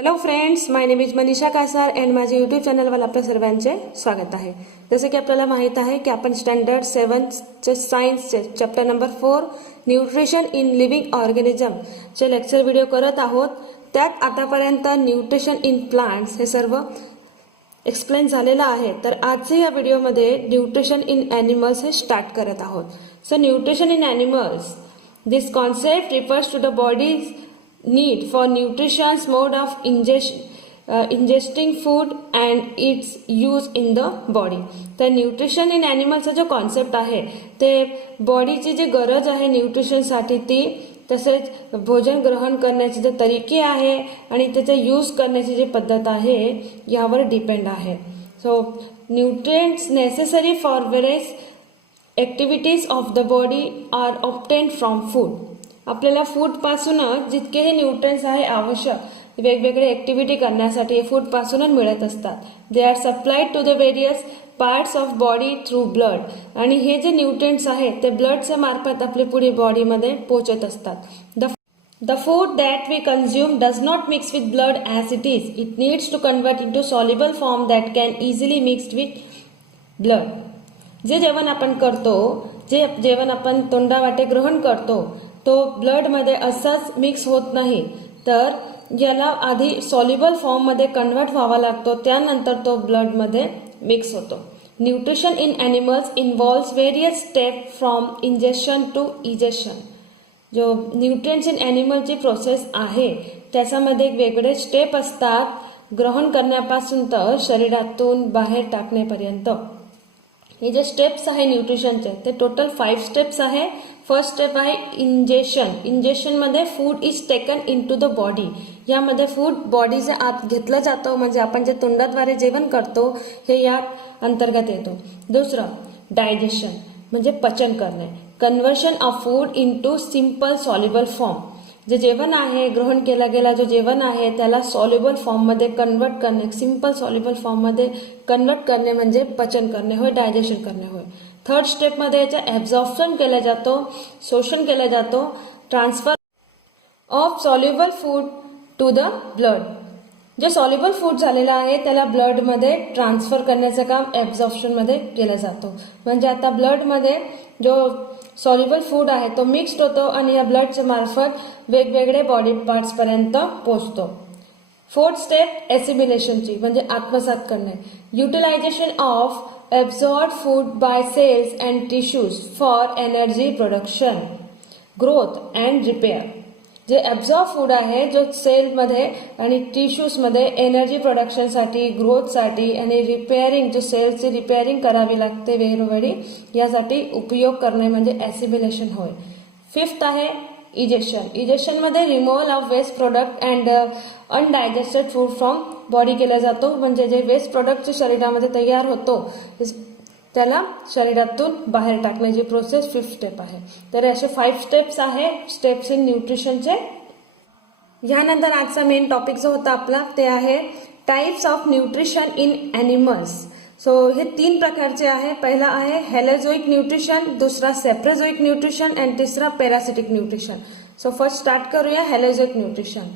Hello friends, my name is Manisha Kasar and माझ्या YouTube चॅनलवर आपल्या सर्वांचे स्वागत आहे. जसे की आपल्याला माहीत आहे की आपण स्टँडर्ड 7चे सायन्सचे chapter number 4 nutrition in living ऑर्गॅनिझमचे लेक्चर व्हिडिओ करत आहोत. त्यात आतापर्यंत न्यूट्रिशन इन प्लांट्स हे सर्व एक्सप्लेन झालेलं आहे. तर आजच्या या व्हिडिओमध्ये न्यूट्रिशन इन ॲनिमल्स हे स्टार्ट करत आहोत. So nutrition in animals, this concept refers to the body's need for nutritious mode of ingesting food and its use in the body. तर न्यूट्रिशन इन ॲनिमलचा जो कॉन्सेप्ट आहे ते बॉडीची जी गरज आहे न्यूट्रिशनसाठी ती, तसेच भोजन ग्रहण करण्याचे जे तरीके आहे आणि त्याचा यूज करण्याची जी पद्धत आहे यावर डिपेंड आहे. So nutrients necessary for various activities of the body are obtained from food. आपल्याला फूडपासूनच जितके हे न्यूट्रिएंट्स आहे आवश्यक वेगवेगळे ॲक्टिव्हिटी करण्यासाठी फूडपासूनच मिळत असतात. They are supplied to the various parts of body through blood. आणि हे जे न्यूट्रिएंट्स आहेत ते ब्लडच्या मार्फत आपल्या पुढे बॉडीमध्ये पोहोचत असतात. The food that we consume does not mix with blood as it is. It needs to convert into soluble form that can easily mix with blood. जे जेवण आपण करतो, जे जेवण आपण तोंडावाटे ग्रहण करतो तो ब्लडमध्ये असाच मिक्स होत नाही, तर याला आधी सॉल्युबल फॉर्ममध्ये कन्वर्ट व्हावा लागतो, त्यानंतर तो ब्लडमध्ये मिक्स होतो. Nutrition in animals involves various step from ingestion to egestion. जो न्यूट्रिएंट्स इन ॲनिमलची प्रोसेस आहे त्याच्यामध्ये वेगवेगळे स्टेप असतात, ग्रहण करण्यापासून तर शरीरातून बाहेर टाकण्यापर्यंत. हे जे स्टेप्स आहे न्यूट्रिशनचे ते टोटल 5 स्टेप्स आहे. फर्स्ट स्टेप आहे इंजेक्शन. इंजेक्शनमध्ये food is taken into the body. यामध्ये फूड बॉडीच्या आत घेतलं जातं, म्हणजे आपण जे तोंडाद्वारे जेवण करतो हे या अंतर्गत येतो. दुसरं डायजेशन म्हणजे पचन करणे. Conversion of food in to simple soluble form. जे जेवण आहे ग्रहण केला गेला जो जेवण आहे त्याला सॉल्युबल फॉर्ममध्ये कन्वर्ट करणे, सिम्पल सॉल्युबल फॉर्ममध्ये कन्वर्ट करणे म्हणजे पचन करणे होय, डायजेशन करणे होय. थर्ड स्टेपमध्ये याचं ॲब्झॉर्प्शन केलं जातो, शोषण केलं जातो, transfer of soluble food to the blood. जे सॉल्युबल फूड झालेलं आहे त्याला ब्लडमध्ये ट्रान्सफर करण्याचं काम ॲब्झॉर्प्शनमध्ये केलं जातो. म्हणजे आता ब्लडमध्ये जो सॉल्युबल फूड आहे तो मिक्स्ड होतो आणि या ब्लडच्या मार्फत वेगवेगळे बॉडी पार्ट्सपर्यंत पोहोचतो. फोर्थ स्टेप ॲसिमिलेशनची म्हणजे आत्मसात करणे. Utilisation of absorbed food by cells and tissues for energy production, growth and repair. जे ॲब्झॉर्ब फूड आहे जो सेलमध्ये आणि टिश्यूजमध्ये एनर्जी प्रोडक्शनसाठी, ग्रोथसाठी आणि रिपेअरिंग, जो सेल्सची रिपेअरिंग करावी लागते वेळोवेळी, यासाठी उपयोग करणे म्हणजे ॲसिमिलेशन होय. फिफ्थ आहे इजेक्शन. इजेक्शनमध्ये removal of waste product and undigested food from body केला जातो. म्हणजे जे वेस्ट प्रोडक्ट शरीरामध्ये तयार होतो त्याला शरीरातून बाहेर टाकण्याची प्रोसेस फिफ्थ स्टेप आहे. तर असे 5 स्टेप्स आहे स्टेप्स इन न्यूट्रिशनचे. यानंतर आजचा मेन टॉपिक जो होता आपला ते आहे types of nutrition in animals. So हे 3 प्रकारचे आहे. पहिला आहे हेलोझोइक न्यूट्रिशन, दुसरा सेप्रोझोइक न्यूट्रिशन अँड तिसरा parasitic nutrition. So first start करूया हेलोझोइक न्यूट्रिशन.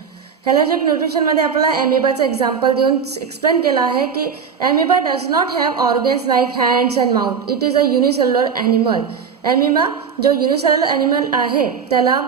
हेलोझोइक न्यूट्रिशनमध्ये आपल्याला ॲमिबाचं एक्झाम्पल देऊन एक्सप्लेन केलं आहे की amoeba does not have organs like hands and mouth. It is a unicellular animal. Amoeba जो युनिसेल्युलर ॲनिमल आहे त्याला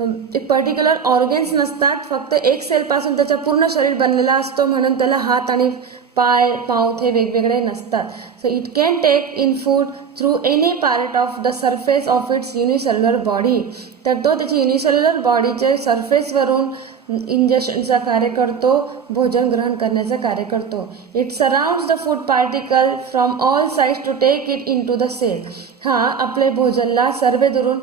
एक पर्टिक्युलर ऑर्गन्स नसतात, फक्त एक सेलपासून त्याचं पूर्ण शरीर बनलेला असतो, म्हणून त्याला हात आणि पाय, माउथ हे वेगवेगळे नसतात. So it can take in food through any part of the surface of its unicellular body. तर तो त्याची युनिसेल्युलर बॉडीचे सरफेसवरून इंजेक्शनचा कार्य करतो, भोजन ग्रहण करण्याचं कार्य करतो. It surrounds the food particle from all sides to take it into the cell. हा आपले भोजनला सर्वे दुरून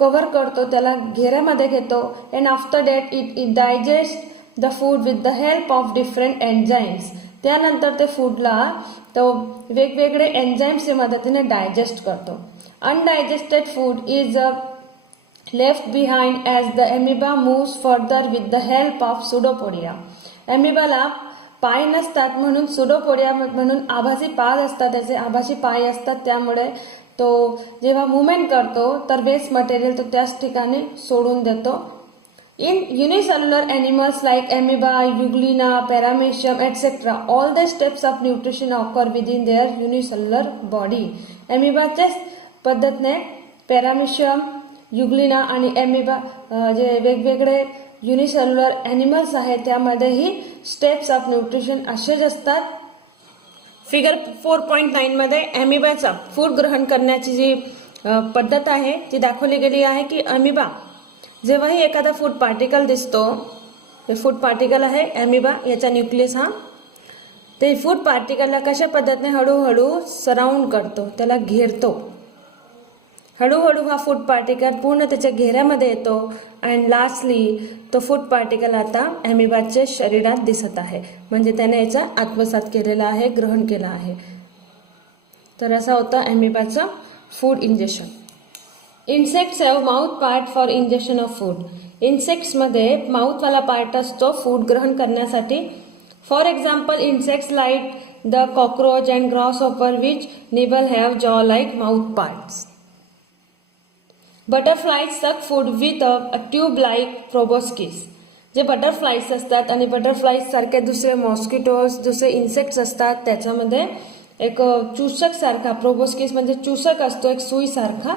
कव्हर करतो, त्याला घेऱ्यामध्ये घेतो. And after that it digest the food with the help of different enzymes. त्यानंतर ते फूडला तो वेगवेगळे एन्झाईम्सच्या मदतीने डायजेस्ट करतो. Undigested food is left behind as the amoeba moves further with the help of pseudopodia. अमिबाला पाय नसतात म्हणून सुडोपोडिया म्हणून आभासी पाय असतात, त्याचे आभासी पाय असतात, त्यामुळे तो जेव्हा मुवमेंट करतो तर वेस्ट मटेरियल तो त्याच ठिकाणी सोडून देतो. In unicellular animals like amoeba, euglena, paramecium, etc., all the steps of nutrition occur within their unicellular body. अमिबाच्याच पद्धतीने पॅरामिशियम, युग्लिना आणि अमिबा जे वेगवेगळे युनिसेल्युलर ॲनिमल्स आहेत त्यामध्येही स्टेप्स ऑफ न्यूट्रिशन असेच असतात. फिगर 4.9 मध्ये अमिबाचा फूड ग्रहण करण्याची जी पद्धत आहे ती दाखवली गेली आहे की अमिबा जेव्हाही एखादा फूड पार्टिकल दिसतो, हे फूड पार्टिकल आहे अमिबा, याचा न्यूक्लियस हा, ते फूड पार्टिकलला कशा पद्धतीने हळूहळू सराउंड करतो, त्याला घेरतो. हळूहळू हा फूड पार्टिकल पूर्ण त्याच्या घेऱ्यामध्ये येतो अँड लास्टली तो फूड पार्टिकल आता अमिबाच्या शरीरात दिसत आहे, म्हणजे त्याने याचा आत्मसात केलेला आहे, ग्रहण केला आहे. तर असा होता अमिबाचा food ingestion. Insects have mouth part for ingestion of food. इन्सेक्ट्समध्ये माउथवाला पार्ट असतो फूड ग्रहण करण्यासाठी. For example insects like the cockroach and grasshopper which nibble have jaw like mouth parts. Butterflies suck food with a tube like proboscis. जे butterflies असतात आणि butterflies सारखे दुसरे मॉस्किटोज, दुसरे इन्सेक्ट्स असतात, त्याच्यामध्ये एक चूसक सारखा प्रोबोस्किस म्हणजे चूसक असतो, एक सुई सारखा.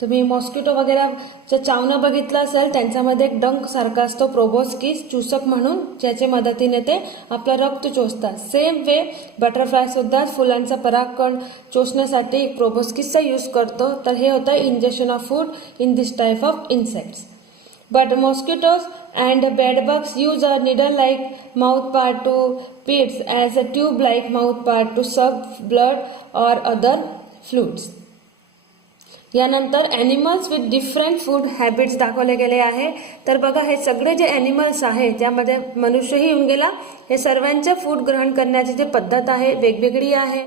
तुम्ही मॉस्किटो वगैरेचं चावणं बघितलं असेल, त्यांच्यामध्ये एक डंक सारखा असतो प्रोबोस्किस, चूसक म्हणून, ज्याच्या मदतीने ते आपलं रक्त चोचतात. सेम वे बटरफ्लाय सुद्धा फुलांचा परागकण चोचण्यासाठी एक प्रोबोस्किसचा यूज करतो. तर हे होतं injection of food in this type of insects. But mosquitoes and bedbugs use a needle-like mouthpart to pits as a tube-like mouthpart to suck blood or other fluids. यानंतर animals with different food habits दाखवले गेले आहे. तर बघा, हे सगळे जे animals आहे त्यामध्ये मनुष्यही येऊन गेला. हे सर्वांच्या फूड ग्रहण करण्याची जी पद्धत आहे वेगवेगळी आहे.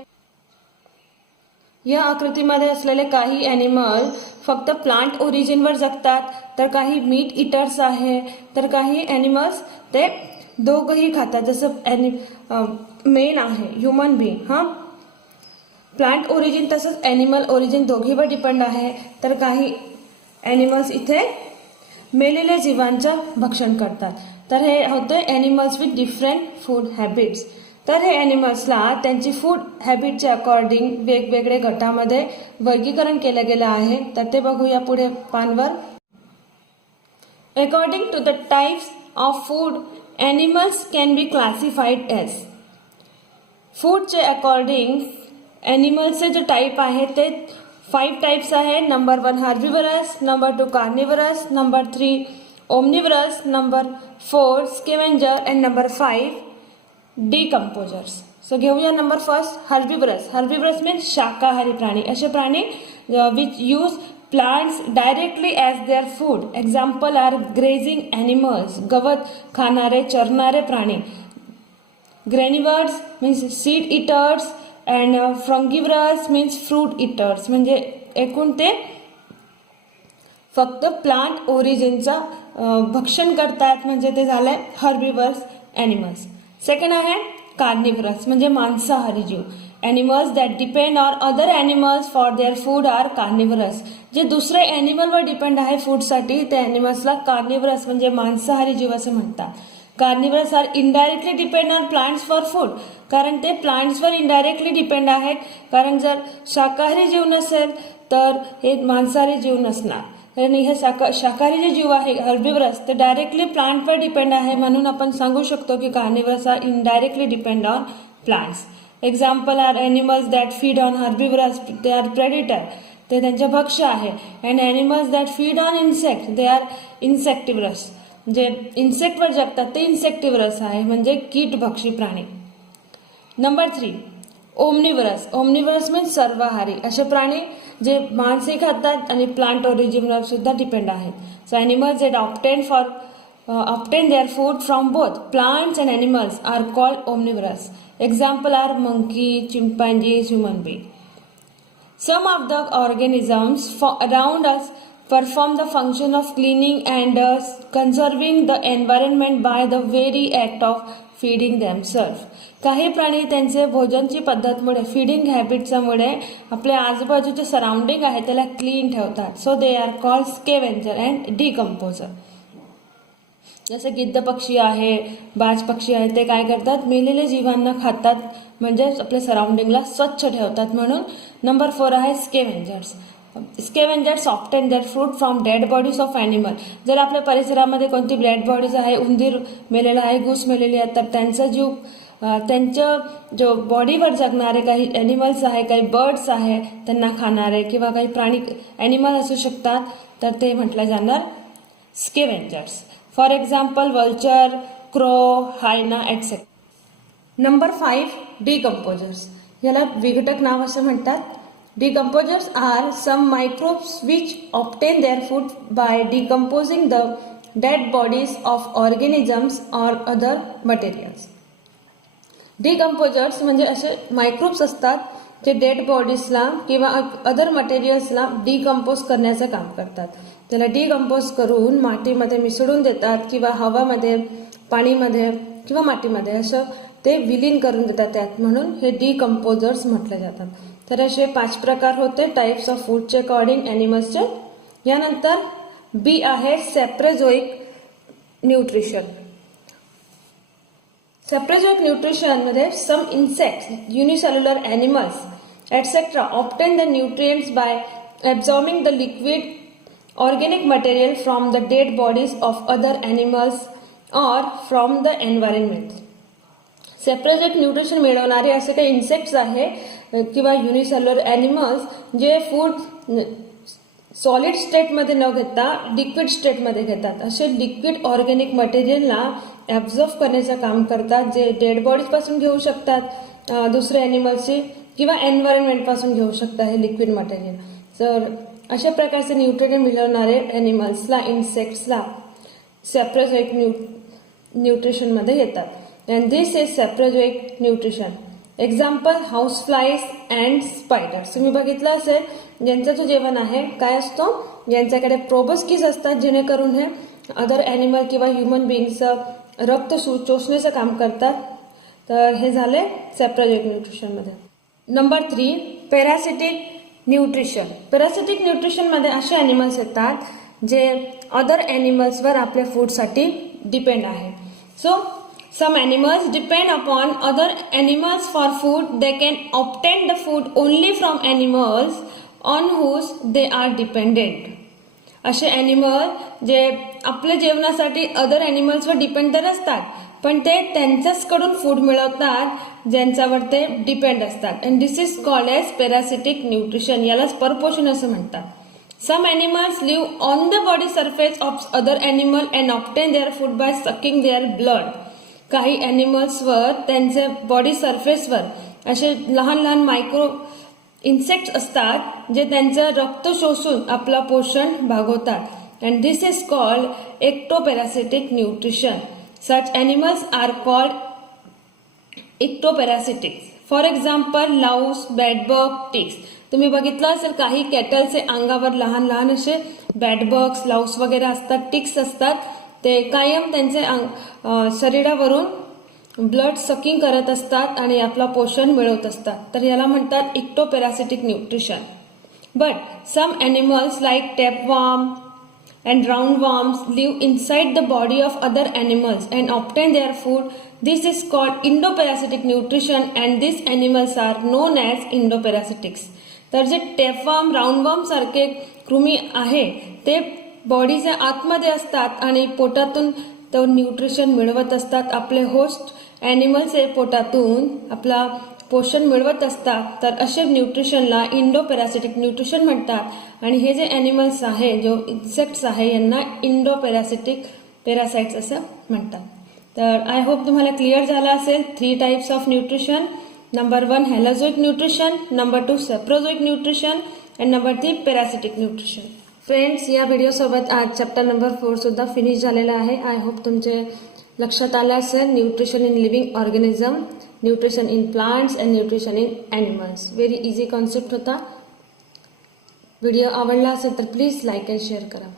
या आकृतीमध्ये असलेले काही ॲनिमल फक्त प्लांट ओरिजिनवर जगतात, तर काही मीट इटर्स आहे, तर काही ॲनिमल्स ते दोघंही खातात. जसं मेन आहे ह्युमन बीइंग, हां, प्लांट ओरिजिन तसंच ॲनिमल ओरिजिन दोघीवर डिपेंड आहे. तर काही ॲनिमल्स इथे मेलेल्या जीवांचं भक्षण करतात. तर हे होते animals with different food habits. तर हे ॲनिमल्सला त्यांची फूड हॅबिटच्या अकॉर्डिंग वेगवेगळे गटामध्ये वर्गीकरण केलं गेलं आहे. तर ते बघूया पुढे पानवर. According to the types of food animals can be classified as. फूडचे अकॉर्डिंग ॲनिमल्सचे जे टाईप आहे ते 5 टाइप्स आहे. Number 1 herbivorous, number 2 carnivorous, number 3 omnivorous, number 4 scavenger and number 5 decomposers. So घेऊया number first herbivorous. Herbivorous means शाकाहारी प्राणी. असे प्राणी which use plants directly as their food. Example are grazing animals, गवत खाणारे चरणारे प्राणी. Granivorous means seed eaters and frugivorous means fruit eaters. म्हणजे एकूण ते फक्त प्लांट ओरिजिनचा भक्षण करतात, म्हणजे ते झालंय हर्बिवर्स ॲनिमल्स. सेकंड आहे कार्निवरस म्हणजे मांसाहारी जीव. Animals that depend on other animals for their food are carnivorous. जे दुसरे ॲनिमलवर डिपेंड आहे फूडसाठी त्या ॲनिमल्सला कार्निवरस म्हणजे मांसाहारी जीव असं म्हणतात. Carnivorous are indirectly depend on plants for food. कारण ते प्लांट्सवर इनडायरेक्टली डिपेंड आहेत. कारण जर शाकाहारी जीव नसेल तर हे मांसाहारी जीव नसणार. आणि हे शाकाहारी जे जीव आहे हर्बिवरस ते डायरेक्टली प्लांटवर डिपेंड आहे. म्हणून आपण सांगू शकतो की carnivorous are indirectly depend on plants. Example are animals that feed on herbivorous, they are predator, ते त्यांचे भक्ष्य आहे. And animals that feed on insect, they are insectivorous. जे इन्सेक्टवर जगतात ते इन्सेक्टिवरस आहे, म्हणजे कीटभक्षी प्राणी. नंबर 3 ओमनिवरस. ओमनिवरस मीन्स सर्वाहारी. असे प्राणी जे मांसही खातात आणि प्लांट ओरिजिनवर सुद्धा डिपेंड आहेत. So animals that obtain their food from both plants and animals are called omnivorous. Example are monkey, chimpanzees, human being. Some of the organisms around us perform the function of cleaning and conserving the environment by the very act of feeding themselves. काही प्राणी त्यांचे भोजनची पद्धतमुळे, feeding हॅबिटच्यामुळे आपल्या आजूबाजूचे surrounding आहे त्याला clean ठेवतात. So they are called scavenger and decomposer. जसं गिद्ध पक्षी आहे, बाज पक्षी आहे, ते काय करतात, मेलेले जीवांना खातात, म्हणजेच आपल्या सराउंडिंगला स्वच्छ ठेवतात. म्हणून नंबर 4 आहे scavengers. Scavengers obtain their food from dead bodies of animal. जर आपल्या परिसरामध्ये कोणती डेड बॉडीज आहे, उंदीर मेलेला आहे, घूस मेलेली आहे, तर त्यांचा जीव, त्यांच्या जो बॉडीवर जगणारे काही ॲनिमल्स आहे, काही बर्ड्स आहे, त्यांना खाणारे किंवा काही प्राणी ॲनिमल असू शकतात, तर ते म्हटलं जाणार scavengers. For example vulture, crow, hyena etcetera. Number 5 decomposers. याला विघटक नाव असं म्हणतात. Decomposers are some microbes which obtain their food by decomposing the dead bodies of organisms or other materials. Decomposers म्हणजे असे मायक्रोब्स असतात जे डेड बॉडीजला किंवा अदर मटेरियल्सला डिकम्पोज करण्याचं काम करतात. त्याला डिकम्पोज करून मातीमध्ये मिसळून देतात किंवा हवामध्ये, पाणीमध्ये किंवा मातीमध्ये असं ते विलीन करून देतात त्यात, म्हणून हे डिकम्पोजर्स म्हटले जातात. तर असे 5 प्रकार होते टाइप्स ऑफ फूडचे अकॉर्डिंग ॲनिमल्सचे. यानंतर बी आहे सेप्रेझोइक न्यूट्रिशन. सेप्रेझोइक न्यूट्रिशनमध्ये some insects, unicellular animals etcetera obtain the nutrients by absorbing the liquid organic material from the dead bodies of other animals or from the environment. Saprozoic nutrition मिळवणारे असे काही insects आहे किंवा unicellular animals जे food solid स्टेटमध्ये न घेता liquid स्टेटमध्ये घेतात. असे लिक्विड ऑर्गॅनिक मटेरियलला ॲब्झॉर्ब करण्याचं काम करतात, जे डेड बॉडीजपासून घेऊ शकतात, दुसऱ्या ॲनिमल्सची किंवा एन्व्हायरमेंटपासून घेऊ शकतात हे लिक्विड मटेरियल. तर अशा प्रकारचे न्यूट्रिएंट मिळवणारे ॲनिमल्सला, इन्सेक्ट्सला सेप्रेझोइक न्यूट्रिशनमध्ये येतात. And this is saprozoic nutrition. Example house flies and spiders. तुम्ही बघितलं असेल ज्यांचं जो जेवण आहे काय असतो, ज्यांच्याकडे प्रोबस्किस असतात, जेणेकरून हे अदर ॲनिमल किंवा ह्युमन बिईंगचं रक्त चोचण्याचं काम करतात. तर हे झाले सेप्रेझोइक न्यूट्रिशनमध्ये. Number 3 parasitic nutrition. पॅरासिटिक न्यूट्रिशनमध्ये असे ॲनिमल्स येतात जे अदर ॲनिमल्सवर आपल्या फूडसाठी डिपेंड आहे. So some animals depend upon other animals for food. They can obtain the food only from animals on whose they are dependent. असे ॲनिमल जे आपल्या जेवणासाठी अदर ॲनिमल्सवर डिपेंड तर असतात, पण ते त्यांच्याचकडून फूड मिळवतात ज्यांच्यावर ते डिपेंड असतात. And this is called as parasitic nutrition. यालाच परपोषण असं म्हणतात. Some animals live on the body surface of other animal and obtain their food by sucking their blood. काही ॲनिमल्सवर त्यांचे बॉडी सरफेसवर असे लहान लहान मायक्रो इन्सेक्ट्स असतात जे त्यांचं रक्त शोषून आपलं पोषण भागवतात. And this is called ectoparasitic nutrition. Such animals are called ectoparasites. For example louse, bedbug, ticks. तुम्ही बघितलं असेल काही कॅटलचे अंगावर लहान लहान असे बॅडबग्स, लाऊस वगैरे असतात, टिक्स असतात. ते कायम त्यांचे शरीरावरून ब्लड सकिंग करत असतात आणि आपला पोषण मिळवत असतात. तर याला म्हणतात ectoparasitic nutrition. But some animals like tapeworm and roundworms live inside the body of other animals and obtain their food. This is called endoparasitic nutrition and this animals are known as endoparasites. तर जे टॅपवॉर्म, राऊंडवॉर्म सारखे कृमी आहे ते बॉडीच्या आतमध्ये असतात आणि पोटातून तो न्यूट्रिशन मिळवत असतात. आपले होस्ट ॲनिमल्स हे पोटातून आपला पोषण मिळवत असतात. तर असे न्यूट्रिशनला इंडोपॅरासिटिक न्यूट्रिशन म्हणतात. आणि हे जे ॲनिमल्स आहे, जो इन्सेक्ट्स आहे, यांना इंडोपॅरासिटिक पॅरासाइट्स असं म्हणतात. तर आय होप तुम्हाला क्लिअर झालं असेल 3 types of nutrition. Number 1 holozoic nutrition, number 2 saprozoic nutrition and number 3 parasitic nutrition. Friends, या व्हिडिओसोबत आज चॅप्टर नंबर 4 सुद्धा फिनिश झालेला आहे. आय होप तुमचे लक्षात आलं असेल. Nutrition in living organism, nutrition in plants and nutrition in animals. Very easy concept होता. व्हिडिओ आवडला असेल तर प्लीज लाईक अँड शेअर करा.